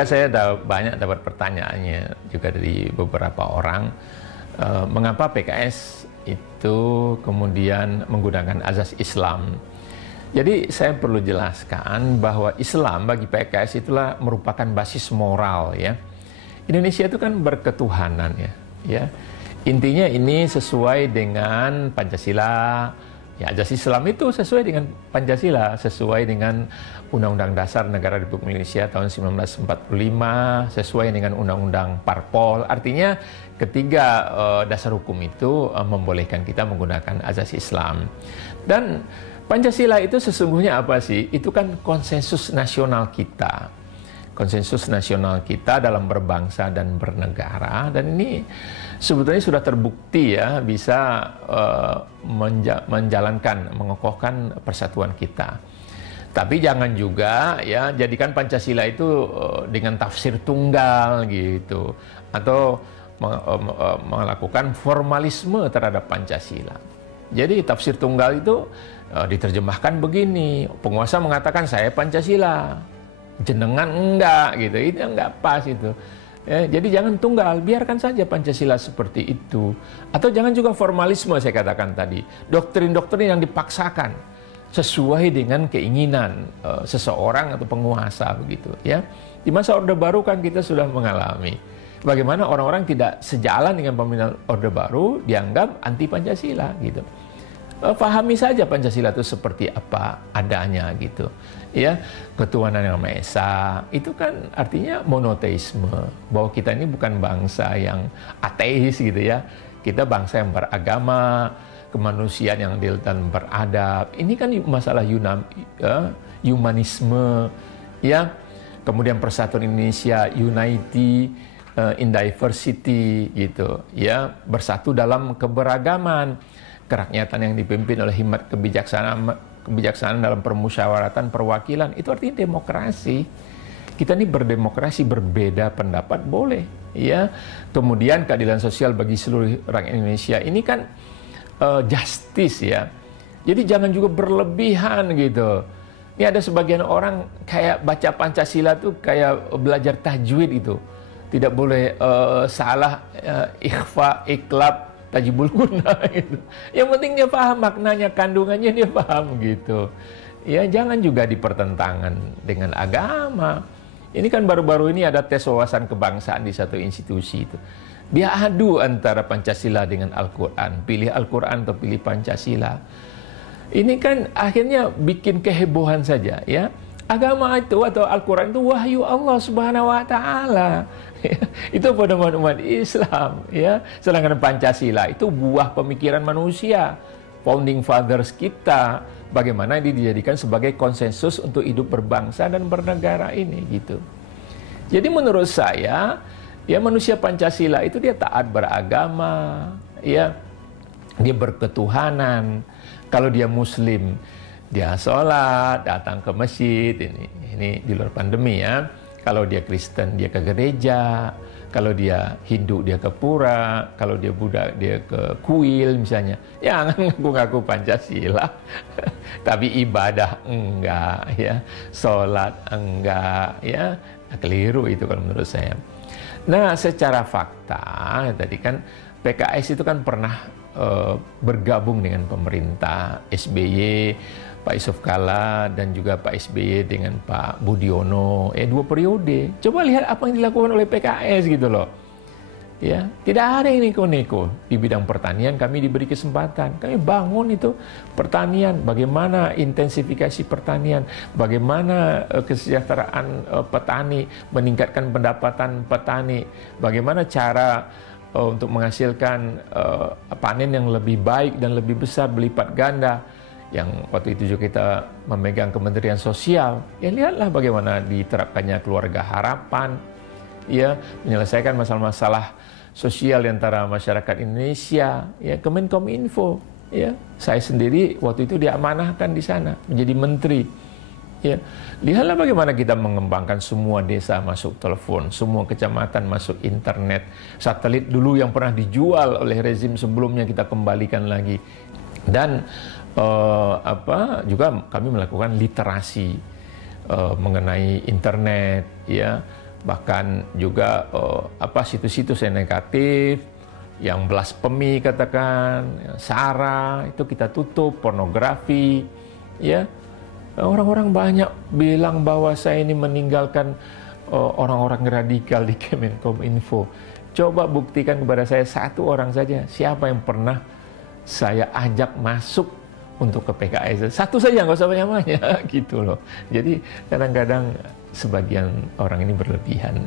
juga saya banyak dapat pertanyaannya juga dari beberapa orang, mengapa PKS itu kemudian menggunakan azas Islam. Jadi saya perlu jelaskan bahwa Islam bagi PKS itulah merupakan basis moral ya. Indonesia itu kan berketuhanan ya. Intinya ini sesuai dengan Pancasila. Ya, azas Islam itu sesuai dengan Pancasila, sesuai dengan Undang-Undang Dasar Negara Republik Indonesia tahun 1945, sesuai dengan Undang-Undang Parpol. Artinya ketiga dasar hukum itu membolehkan kita menggunakan azas Islam. Dan Pancasila itu sesungguhnya apa sih? Itu kan konsensus nasional kita. Konsensus nasional kita dalam berbangsa dan bernegara, dan ini sebetulnya sudah terbukti ya bisa menjalankan, mengokohkan persatuan kita. Tapi jangan juga ya jadikan Pancasila itu dengan tafsir tunggal gitu, atau melakukan formalisme terhadap Pancasila. Jadi tafsir tunggal itu diterjemahkan begini, penguasa mengatakan saya Pancasila, jenengan enggak gitu, itu enggak pas itu. Ya, jadi jangan tunggal, biarkan saja Pancasila seperti itu. Atau jangan juga formalisme saya katakan tadi, doktrin-doktrin yang dipaksakan sesuai dengan keinginan seseorang atau penguasa begitu ya. Di masa Orde Baru kan kita sudah mengalami bagaimana orang-orang tidak sejalan dengan pemerintahan Orde Baru dianggap anti Pancasila gitu. Pahami saja Pancasila itu seperti apa adanya gitu ya. Ketuhanan Yang Maha Esa itu kan artinya monoteisme, bahwa kita ini bukan bangsa yang ateis gitu ya, kita bangsa yang beragama, kemanusiaan yang adil dan beradab. Ini kan masalah humanisme ya. Kemudian persatuan Indonesia, unity in diversity gitu ya, bersatu dalam keberagaman. Kerakyatan yang dipimpin oleh hikmat kebijaksanaan dalam permusyawaratan perwakilan, itu artinya demokrasi. Kita ini berdemokrasi, berbeda pendapat boleh ya. Kemudian keadilan sosial bagi seluruh rakyat Indonesia, ini kan justice ya. Jadi jangan juga berlebihan gitu. Ini ada sebagian orang kayak baca Pancasila tuh kayak belajar tajwid itu, tidak boleh salah, ikhfa, iklab, tajibul guna gitu. Yang penting dia paham maknanya, kandungannya dia paham gitu. Ya jangan juga dipertentangan dengan agama. Ini kan baru-baru ini ada tes wawasan kebangsaan di satu institusi itu. Dia adu antara Pancasila dengan Al-Quran. Pilih Al-Quran atau pilih Pancasila. Ini kan akhirnya bikin kehebohan saja ya. Agama itu atau Al-Quran itu wahyu Allah Subhanahu wa Ta'ala. Itu pedoman umat Islam ya. Sedangkan Pancasila itu buah pemikiran manusia, founding fathers kita, bagaimana ini dijadikan sebagai konsensus untuk hidup berbangsa dan bernegara ini gitu. Jadi menurut saya ya, manusia Pancasila itu dia taat beragama ya, dia berketuhanan. Kalau dia Muslim, dia sholat, datang ke masjid, ini di luar pandemi ya. Kalau dia Kristen, dia ke gereja. Kalau dia Hindu, dia ke pura. Kalau dia Buddha, dia ke kuil misalnya. Jangan ngaku-ngaku Pancasila. Tapi ibadah enggak ya. Sholat enggak ya. Nah, keliru itu kalau menurut saya. Nah, secara fakta, tadi kan PKS itu kan pernah bergabung dengan pemerintah SBY, Pak Yusuf Kalla, dan juga Pak SBY dengan Pak Budiono, 2 periode. Coba lihat apa yang dilakukan oleh PKS gitu loh. Ya, tidak ada yang neko-neko. Di bidang pertanian kami diberi kesempatan. Kami bangun itu pertanian, bagaimana intensifikasi pertanian, bagaimana kesejahteraan petani, meningkatkan pendapatan petani, bagaimana cara untuk menghasilkan panen yang lebih baik dan lebih besar, berlipat ganda. Yang waktu itu juga kita memegang Kementerian Sosial, ya lihatlah bagaimana diterapkannya keluarga harapan, ya menyelesaikan masalah-masalah sosial di antara masyarakat Indonesia, ya Kemenkominfo, ya saya sendiri waktu itu diamanahkan di sana menjadi menteri, ya lihatlah bagaimana kita mengembangkan semua desa masuk telepon, semua kecamatan masuk internet, satelit dulu yang pernah dijual oleh rezim sebelumnya kita kembalikan lagi, dan juga kami melakukan literasi mengenai internet, ya bahkan juga situs-situs yang negatif, yang blasfemi katakan, sara itu kita tutup, pornografi, ya. Orang-orang banyak bilang bahwa saya ini meninggalkan orang-orang radikal di Kemenkominfo. Coba buktikan kepada saya satu orang saja, siapa yang pernah saya ajak masuk untuk ke PKS. Satu saja, nggak usah banyak-banyak gitu loh. Jadi kadang-kadang sebagian orang ini berlebihan.